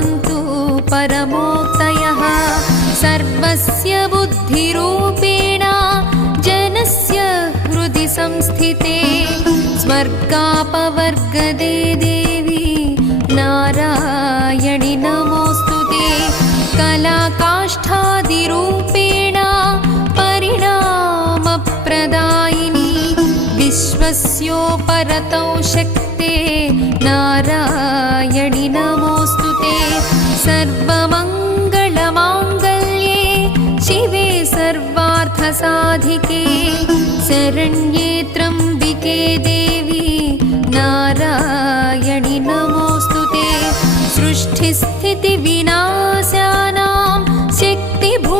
भवन्तु परमोक्तयः सर्वस्य बुद्धिरूपेण जनस्य हृदि संस्थिते स्वर्गापवर्गदे देवी नारायणि नमोऽस्तुते कलाकाष्ठादिरूपेण परिणामप्रदायिनी विश्वस्योपरतौ शक्ते नारायणि नमोऽस्तुते सर्वमङ्गलमाङ्गल्ये शिवे सर्वार्थसाधिके शरण्ये त्र्यम्बिके देवी